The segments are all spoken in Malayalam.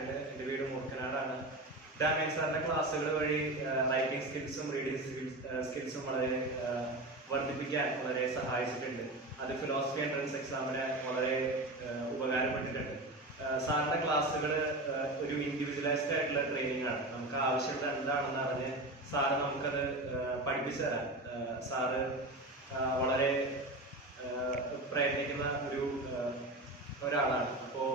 ചാനൽ. എൻ്റെ വീട് മൂർക്കനാടാണ്. ഡാമിയൻ സാറിൻ്റെ ക്ലാസ്സുകൾ വഴി റൈറ്റിംഗ് സ്കിൽസും റീഡിംഗ് സ്കിൽസും വളരെ വർദ്ധിപ്പിക്കാൻ വളരെ സഹായിച്ചിട്ടുണ്ട്. അത് ഫിലോസഫി എൻട്രൻസ് എക്സാമിന് വളരെ ഉപകാരപ്പെട്ടിട്ടുണ്ട്. സാറിൻ്റെ ക്ലാസ്സുകൾ ഒരു ഇൻഡിവിജ്വലൈസ്ഡ് ആയിട്ടുള്ള ട്രെയിനിങ് ആണ്. നമുക്ക് ആവശ്യമുള്ള എന്താണെന്ന് അറിഞ്ഞ് സാറ് നമുക്കത് പഠിപ്പിച്ചു തരാം. സാറ് വളരെ പ്രയത്നിക്കുന്ന ഒരാളാണ്. അപ്പോൾ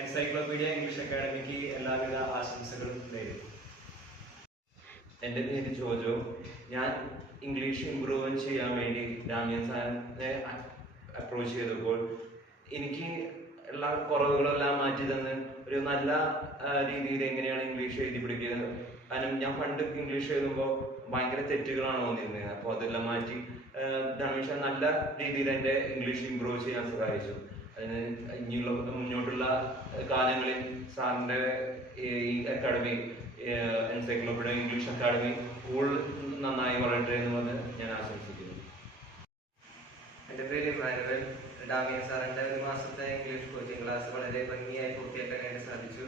എൻസൈക്ലോപീഡിയ ഇംഗ്ലീഷ് അക്കാഡമിക്ക് എല്ലാവിധ ആശംസകളും നേരും. എൻ്റെ പേര് ജോജോ. ഞാൻ ഇംഗ്ലീഷ് ഇമ്പ്രൂവ് ചെയ്യാൻ വേണ്ടി ഡാമിയൻ സാറിനെ അപ്രോച്ച് ചെയ്തപ്പോൾ എനിക്ക് എല്ലാ കുറവുകളെല്ലാം മാറ്റി തന്ന് ഒരു നല്ല രീതിയിൽ എങ്ങനെയാണ് ഇംഗ്ലീഷ് എഴുതി പിടിക്കുന്നത്. കാരണം ഞാൻ പണ്ട് ഇംഗ്ലീഷ് എഴുതുമ്പോൾ ഭയങ്കര തെറ്റുകളാണ് വന്നിരുന്നത്. അപ്പോൾ അതെല്ലാം മാറ്റി ഡാമിയൻ സാർ നല്ല രീതിയിൽ എൻ്റെ ഇംഗ്ലീഷ് ഇമ്പ്രൂവ് ചെയ്യാൻ സഹായിച്ചു. അതിന് ഇനിയുള്ള മുന്നോട്ടുള്ള കാലങ്ങളിൽ സാറിൻ്റെ ഈ അക്കാഡമി എൻസൈക്ലോപീഡിയ ഇംഗ്ലീഷ് അക്കാഡമി കൂടുതൽ നന്നായി വളരട്ടെ എന്ന് പറഞ്ഞ് ഞാൻ ആശംസിക്കുന്നു. എൻ്റെ പേര് ഇമ്മാനുവൽ. ഡാമിയൻ സാറിൻ്റെ ഒരു മാസത്തെ ഇംഗ്ലീഷ് കോച്ചിങ് ക്ലാസ് വളരെ ഭംഗിയായി പൂർത്തിയാക്കാനായിട്ട് സാധിച്ചു.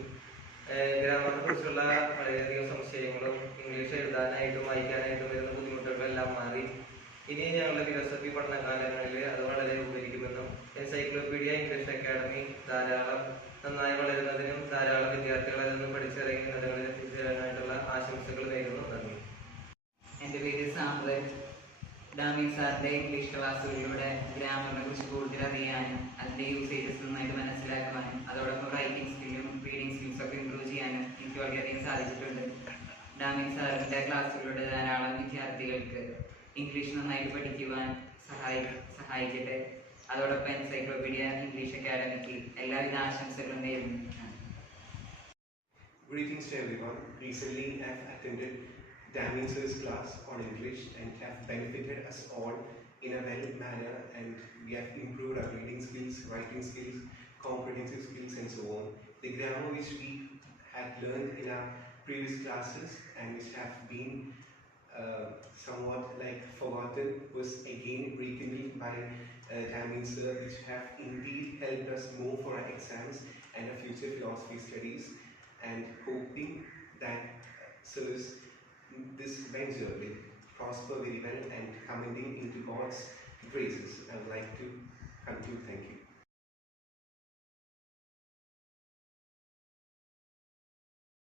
ഗ്രാമറിനെ കുറിച്ചുള്ള വളരെയധികം സംശയങ്ങളും ഇംഗ്ലീഷ് എഴുതാനായിട്ടും വായിക്കാനായിട്ടും വരുന്ന ബുദ്ധിമുട്ടുകളെല്ലാം മാറി. ഇനി ഞങ്ങളുടെ ഫിലോസഫി പഠനകാലങ്ങളിൽ അത് വളരെ ഉപകരിക്കുമെന്നും എൻസൈക്ലോപീഡിയ ഇംഗ്ലീഷ് അക്കാഡമി ധാരാളം നന്നായി വളരുന്നതിനും ധാരാളം വിദ്യാർത്ഥികൾ അതിൽ നിന്ന് പഠിച്ചിറങ്ങി നിലകളിൽ എത്തിച്ചേരാനായിട്ടുള്ള ആശംസകൾ നേരുന്നു. നന്ദി. എൻ്റെ പേര് സാമ്പ്രൻ. ഡാമിയൻ സാറിൻ്റെ ഇംഗ്ലീഷ് ക്ലാസ്സുകളിലൂടെ ഗ്രാമറിനെ കുറിച്ച് കൂടുതൽ അറിയാനും അതിൻ്റെ യൂസേജസ് നന്നായിട്ട് മനസ്സിലാക്കുവാനും അതോടൊപ്പം റൈറ്റിംഗ് സ്കില്ലും റീഡിംഗ് സ്കിൽസും ഒക്കെ ഇമ്പ്രൂവ് ചെയ്യാനും എനിക്ക് വളരെയധികം സാധിച്ചിട്ടുണ്ട്. ഡാമിയൻ സാറിൻ്റെ ക്ലാസ്സുകളിലൂടെ ധാരാളം വിദ്യാർത്ഥികൾക്ക് ഇംഗ്ലീഷ് നന്നായിട്ട് പഠിക്കുവാൻ സഹായിക്കട്ടെ. അതോടൊപ്പം എൻസൈക്ലോപീഡിയ ഇംഗ്ലീഷ് അക്കാഡമിക്ക് എല്ലാവിധ ആശംസകളും നേരുന്നു. Greetings to everyone. Recently, I've attended Damian Sir's class on English and have benefited us all in a well manner, and we have improved our reading skills, writing skills, comprehensive skills, and so on. The grammar which we had learned in our previous classes and which have been somewhat like forgotten was again rekindled by Damian Sir, which have indeed helped us more for our exams and our future philosophy studies, and hoping that Sir's this venture will prosper very well and commending into God's graces. I would like to conclude. Thank you.